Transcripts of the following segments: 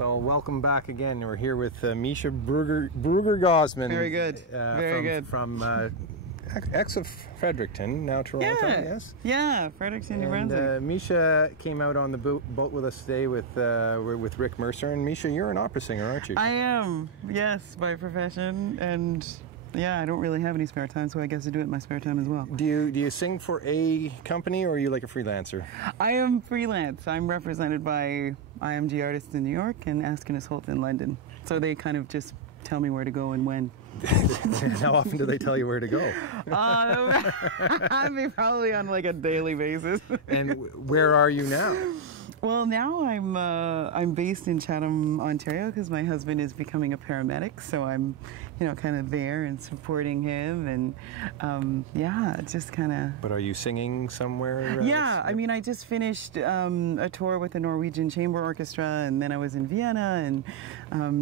Well, welcome back again. We're here with Measha Brueggergosman. Very good. Very good. From ex of Fredericton, now Toronto, yes? Yeah, Fredericton, New Brunswick. Measha came out on the boat with us today with Rick Mercer. And Measha, you're an opera singer, aren't you? I am, yes, by profession. And yeah, I don't really have any spare time, so I guess I do it in my spare time as well. Do you sing for a company, or are you like a freelancer? I am freelance. I'm represented by IMG Artists in New York and Askenis Holt in London. So they kind of just tell me where to go and when. How often do they tell you where to go? I mean, probably on like a daily basis. And where are you now? Well, now I'm based in Chatham, Ontario, because my husband is becoming a paramedic, so I'm, kind of there and supporting him, and yeah, just kind of. But are you singing somewhere? Yeah, I mean, I just finished a tour with the Norwegian Chamber Orchestra, and then I was in Vienna, and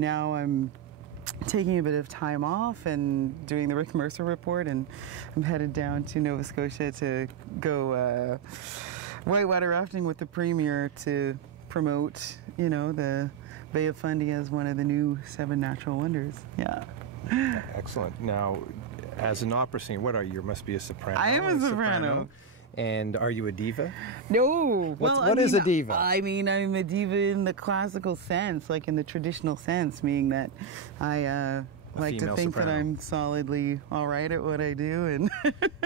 now I'm taking a bit of time off and doing the Rick Mercer report, and I'm headed down to Nova Scotia to go whitewater rafting with the Premier to promote, the Bay of Fundy as one of the new 7 natural wonders. Yeah. Excellent. Now, as an opera singer, what are you? You must be a soprano. I am a soprano. And are you a diva? No. What is a diva? I mean, I'm a diva in the classical sense, like in the traditional sense, meaning that I like to think that I'm solidly all right at what I do.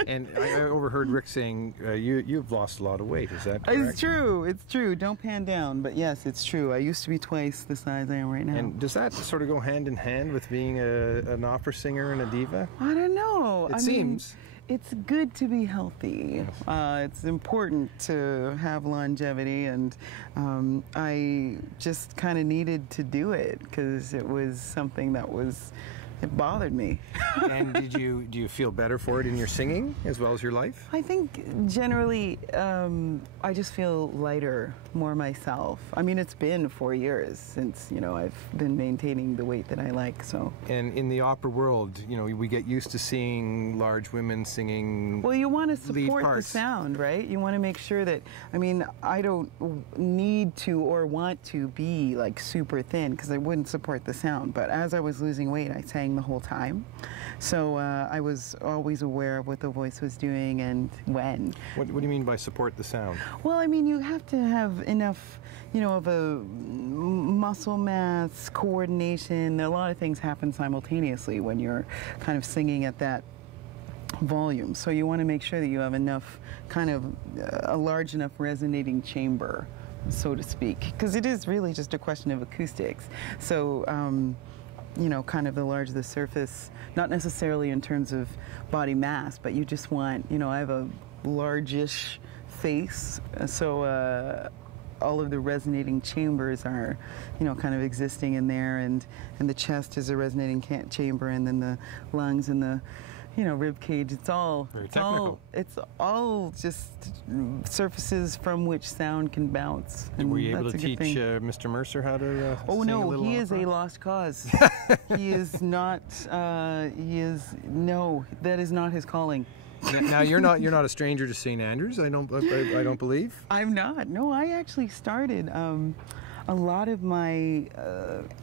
And I overheard Rick saying you've lost a lot of weight. Is that correct? It's true. It's true. Don't pan down. But yes, it's true. I used to be twice the size I am right now. And does that sort of go hand in hand with being an opera singer and a diva? I don't know. It seems. It's good to be healthy. Yes. It's important to have longevity, and I just kind of needed to do it because it was something that it bothered me. And do you feel better for it in your singing as well as your life? I think generally I just feel lighter, more myself. I mean, it's been 4 years since I've been maintaining the weight that I like. So. And in the opera world, we get used to seeing large women singing. Well, you want to support the sound, right? You want to make sure that. I mean, I don't need to or want to be like super thin because I wouldn't support the sound. But as I was losing weight, I sang the whole time, so I was always aware of what the voice was doing and when. What do you mean by support the sound? Well, I mean, you have to have enough, of a muscle mass, coordination. A lot of things happen simultaneously when you're kind of singing at that volume. So you want to make sure that you have enough, kind of a large enough resonating chamber, so to speak, because it is really just a question of acoustics. So. Kind of the larger the surface, not necessarily in terms of body mass, but you just want, I have a largish face, so all of the resonating chambers are, kind of existing in there, and the chest is a resonating chamber, and then the lungs and the rib cage. It's all very technical. It's all just surfaces from which sound can bounce. And were you able to teach Mr. Mercer how to Oh sing no, a little he is opera? a lost cause. He is not. No, that is not his calling. Now you're not a stranger to St. Andrews. I don't believe. I'm not. No, I actually started a lot of my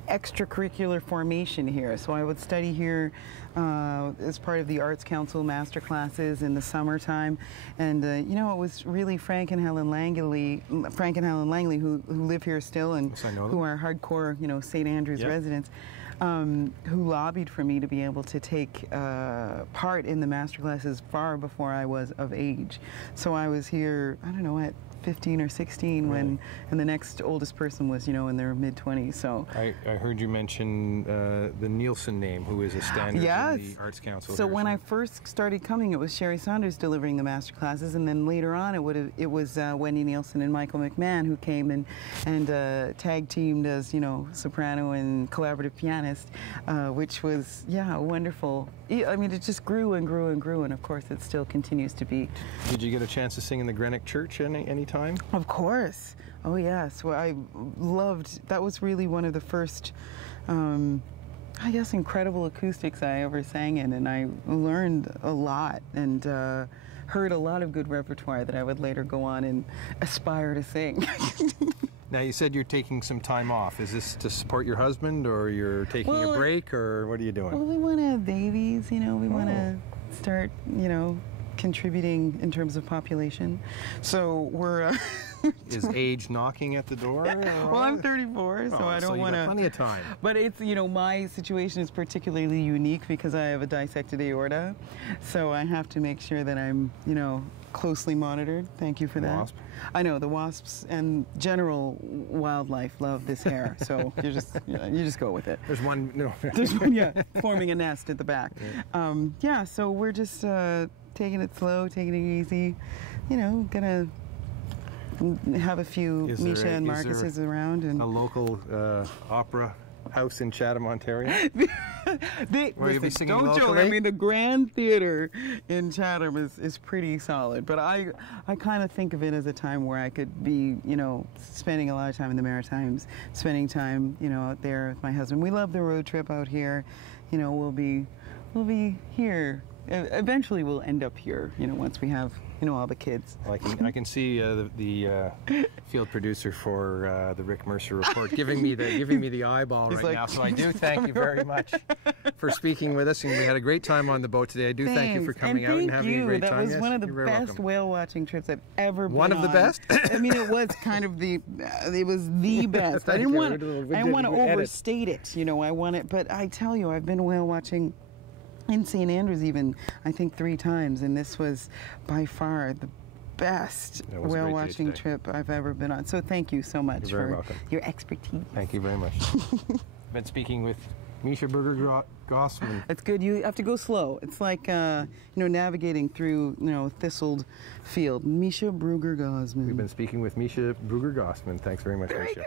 extracurricular formation here. So I would study here as part of the Arts Council master classes in the summertime, and it was really Frank and Helen Langley, who live here still and yes, I know who are hardcore, St. Andrews residents. Who lobbied for me to be able to take part in the master classes far before I was of age. So I was here, I don't know, at 15 or 16 when, and the next oldest person was, in their mid-20s. So I heard you mention the Nielsen name, who is a standard in the Arts Council. So when I first started coming, it was Sherry Saunders delivering the master classes, and then later on it was Wendy Nielsen and Michael McMahon who came and tag teamed as soprano and collaborative pianist, which was wonderful. I mean, it just grew and grew and grew, and of course it still continues to be. Did you get a chance to sing in the Greenock Church any time? Of course. Oh yes. Well, I loved. That was really one of the first, I guess, incredible acoustics I ever sang in, and I learned a lot and heard a lot of good repertoire that I would later go on and aspire to sing. Now, you said you're taking some time off. Is this to support your husband, or you're taking a break, or what are you doing? Well, we want to have babies, you know. We want to start, you know, contributing in terms of population. So we're... Is age knocking at the door? Well, I'm 34, so I don't want to... plenty of time. But it's, you know, my situation is particularly unique because I have a dissected aorta. So I have to make sure that I'm, you know, closely monitored. Thank you for that. Wasp? I know, the wasps and general wildlife love this hair, so you just go with it. There's one, no. There's one, yeah, forming a nest at the back. Yeah, yeah, so we're just taking it slow, taking it easy, you know, gonna have a few Measha and Marcuses around. And a local opera house in Chatham, Ontario? Listen, don't joke. I mean, the Grand Theatre in Chatham is pretty solid, but I kind of think of it as a time where I could be, you know, spending a lot of time in the Maritimes, spending time, you know, out there with my husband. We love the road trip out here. You know, we'll be here. Eventually, we'll end up here. You know, once we have, you know, all the kids. Well, I can see the field producer for the Rick Mercer report giving me the eyeball right now. So I do thank you very much for speaking with us, and we had a great time on the boat today. I do thank you for coming out and having a great time. That was one of the best whale watching trips I've ever been on. One of the best? I mean, it was kind of it was the best. I didn't want to overstate it, you know. I want it, but I tell you, I've been whale watching in St. Andrews even, I think 3 times, and this was by far the best whale watching trip I've ever been on. So thank you so much for your expertise. Thank you very much. I've been speaking with Measha Brueggergosman. It's good. You have to go slow. It's like you know, navigating through, you know, thistled field. Measha Brueggergosman. We've been speaking with Measha Brueggergosman. Thanks very much, Measha.